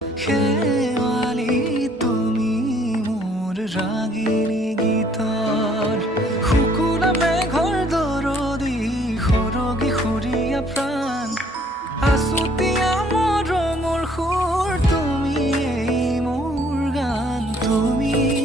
শেৱালি তুমি মোৰ ৰাগিনী গীতৰ শুকুলা মেঘৰ দৰদি সৰগী সুৰীয়া প্ৰাণ আছুতীয়া মৰমৰ সুৰ তুমি মোৰ গান তুমি